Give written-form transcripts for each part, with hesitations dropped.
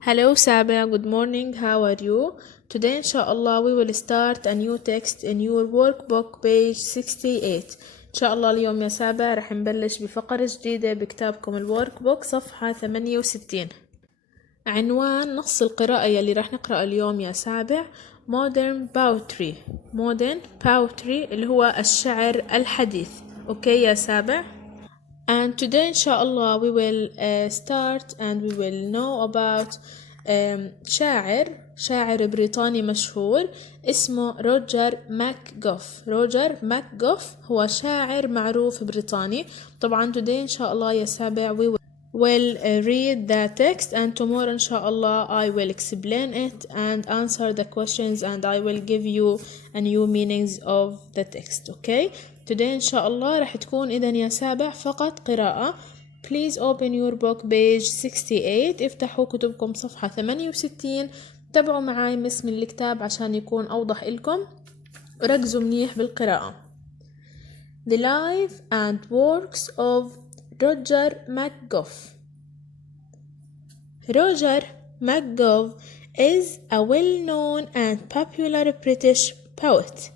Hello Sabah, good morning, how are you? Today inshallah we will start a new text in your workbook page 68. inshallah اليوم يا سابع رح نبلش بفقرة جديدة بكتابكم الوركبوك صفحة 68. عنوان نص القراءة يلي رح نقرأ اليوم يا سابع Modern Poetry اللي هو الشعر الحديث. اوكي يا سابع؟ And today inshallah we will start and we will know about شاعر بريطاني مشهور اسمه روجر ماكجوف هو شاعر معروف بريطاني. طبعا today inshallah يا سابع we will read the text and tomorrow inshallah I will explain it and answer the questions and I will give you a new meanings of the text. Okay, today inshallah رح تكون إذن يا سابع فقط قراءة. Please open your book page 68. افتحوا كتبكم صفحة 68. تابعوا معاي اسم الكتاب عشان يكون أوضح لكم. ركزوا منيح بالقراءة. The life and works of Roger McGough. Roger McGough is a well-known and popular British poet.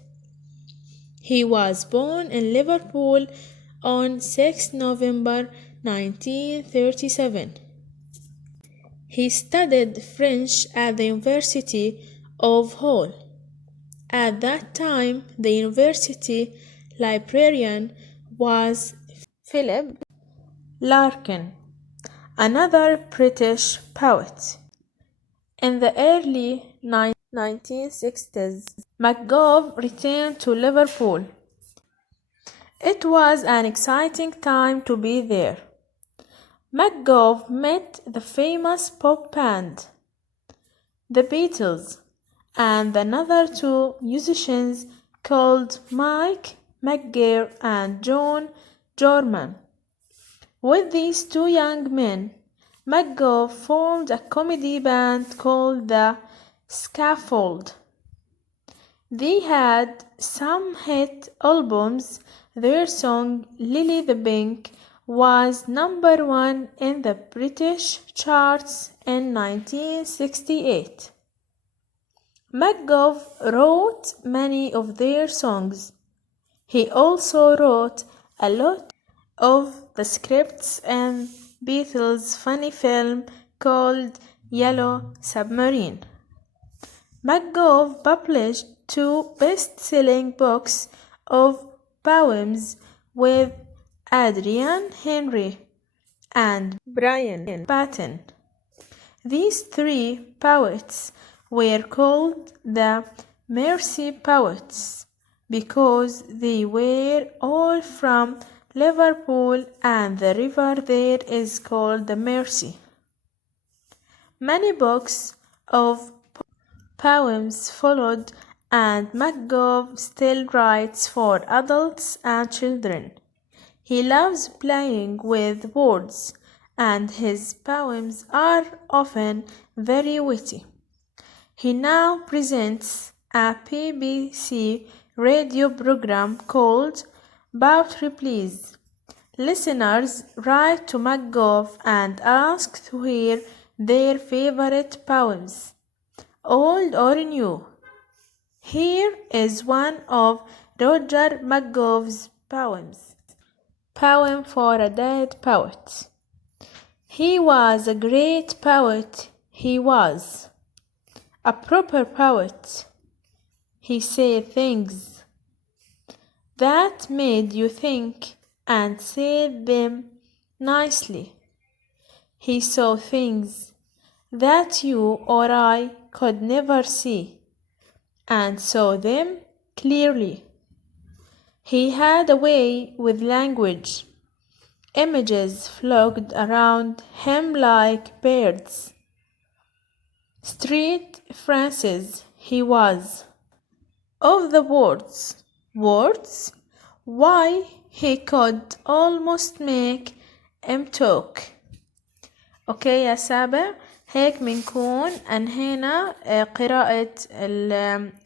He was born in Liverpool on 6 November 1937. He studied French at the University of Hull. At that time, the university librarian was Philip Larkin, another British poet. In the early 1960s, McGough returned to Liverpool. It was an exciting time to be there. McGough met the famous pop band, the Beatles, and another two musicians called Mike McGear and John Gorman. With these two young men, McGough formed a comedy band called the Scaffold. They had some hit albums. Their song Lily the Pink was number 1 in the British charts in 1968. McGough wrote many of their songs. He also wrote a lot of the scripts in Beatles' funny film called Yellow Submarine. McGough published 2 best-selling books of poems with Adrian Henry and Brian Patten. These 3 poets were called the Mersey Poets because they were all from Liverpool and the river there is called the Mersey. Many books of poems followed and McGough still writes for adults and children. He loves playing with words and his poems are often very witty. He now presents a BBC radio program called Poetry Please. Listeners write to McGough and ask to hear their favorite poems, old or new. Here is one of Roger McGough's poems. Poem for a Dead Poet. He was a great poet, he was. A proper poet. He said things that made you think and said them nicely. He saw things that you or I could never see and saw them clearly. He had a way with language. Images flocked around him like birds. Street Francis he was. Of the words, why he could almost make him talk. اوكي يا سابع، هيك بنكون انهينا قراءة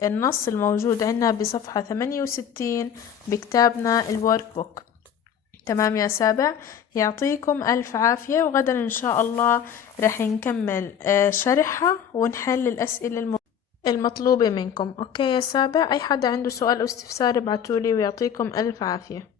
النص الموجود عندنا بصفحة 68 بكتابنا الورك بوك. تمام يا سابع، يعطيكم ألف عافية، وغدا إن شاء الله رح نكمل شرحها ونحل الأسئلة المطلوبة منكم. أوكي يا سابع، أي حدا عنده سؤال أو استفسار ابعتولي، ويعطيكم ألف عافية.